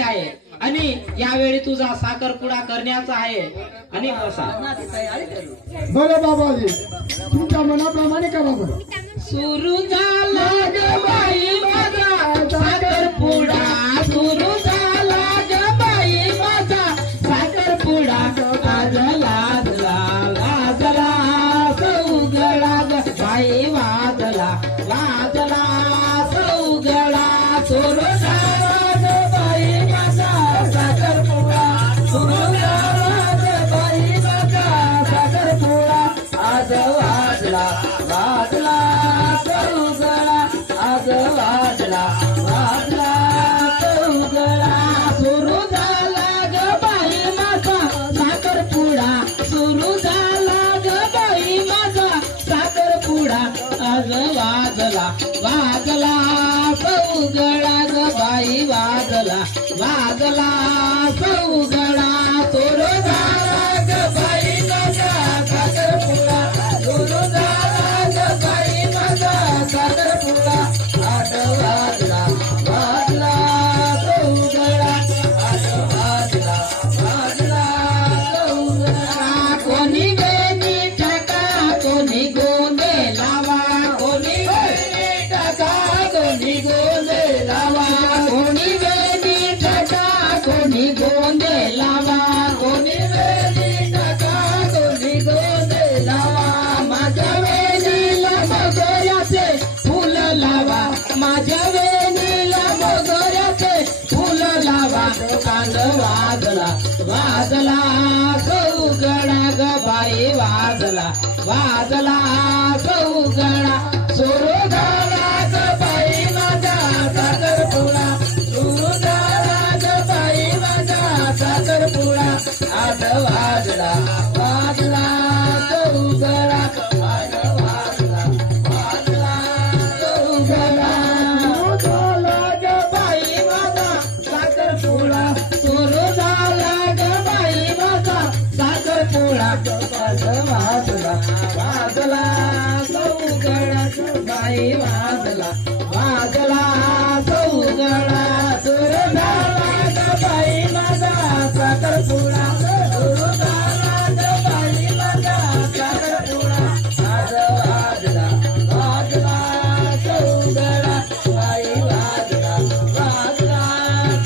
झालेली आहे आणि यावेळी तुझा साखरपुडा करण्याचा आहे आणि बसा. बरं बाबाजी, तुमच्या मनाप्रमाणे करा बरं. सुरू झाला ग बाई माझा साखरपुडा, सुरू झाला ग बाई माझा साखरपुडा. आज लाजला लाजला सौगडा ग बाई, वाजला वाजला सौगडा. सुरू झाला ग बाई माझा साखरपुडा, सुरू झाला ग बाई माझा साखरपुडा. आज वाजला वाजला सौगडा, आज वाजला वाजला सौगडा. सुरू झाला ग बाई माझा साखरपुडा, सुरू झाला ग बाई माझा साखरपुडा. आज वाजला वाजला सौगडा ग बाई, वाजला वाजला सौगडा. सुरू झाला ग बाई माझा साखरपुडा, सुरू झाला ग बाई माझा साखरपुडा. आज वाजला वाजला सौगडा, आज वाजला वाजला सौगडा. कोणी वेणी टाका, कोणी गोंदे लावा, कोणी वेणी टाका, कोणी गोंदे लावा, कोणी वेणी टाका, कोणी गोंदे लावा, कोणी वेणी टाका, कोणी गोंदे लावा. माझ्या वेणीला मोगऱ्याचे फुल लावा, माझ्या वेणीला मोगऱ्याचे फुल लावा. कांद वाजला वाजला सौगडा ग बाई, वाजला वाजला सौगडा. सुरू झाला ग बाई माझा साखरपुडा, सुरू झाला ग बाई माझा साखरपुडा. आज वाजला वाजला सौगडा, आज वाजला वाजला सौगडा. सुरू झाला ग बाई माझा साखरपुडा, सुरू झाला ग बाई माझा साखरपुडा. आज वाजला वाजला सौगडा ग बाई, वाजला वाजला सौगडा. सुरू झाला ग बाई माझा साखरपुडा, सुरू झाला ग बाई माझा साखरपुडा. आज वाजला वाजला सौगडा, बाई वाजला वाजला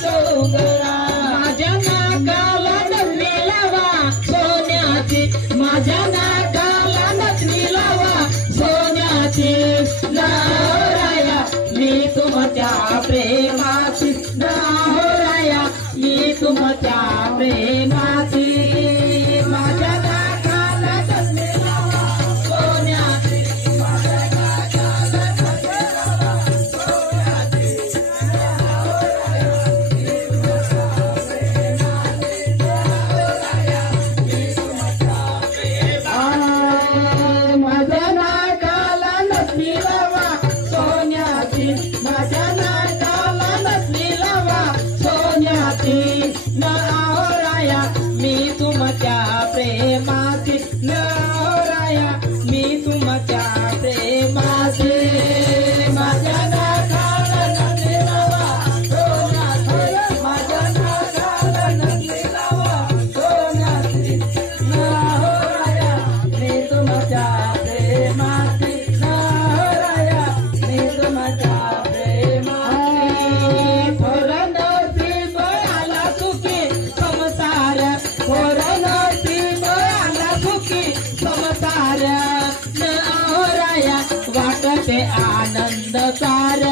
सौगडा. माझ्या नाकाला नथनी लावा सोन्याची, माझ्या नाकाला नथनी लावा सोन्याची. नाहोराया मी तुमच्या प्रेमाची, नाहोराया मी तुमच्या प्रेमाची. माझ्या नाकाला नथनी लावा सोन्याची, माझ्या नाकाला नथनी लावा सोन्याची. नाहोराया मी तुमच्या प्रेमाची, नाहोराया मी तुमच्या प्रेमाची. माझ्या नाकाला नथनी लावा सोन्याची, माझ्या नाकाला नथनी लावा सोन्याची. नाहोराया मी तुमच्या प्रेमाची, नाहोराया मी तुमच्या प्रेमाची. माझ्या नाकाला नथनी लावा सोन्याची, माझ्या नाकाला नथनी लावा सोन्याची. नाहोराया मी तुमच्या प्रेमाची, नाहोराया मी तुमच्या प्रेमाची. थोरं नशीब आला सुखी संसार, थोरं नशीब आला सुखी संसार. नाहोराया वाटते आनंद सार,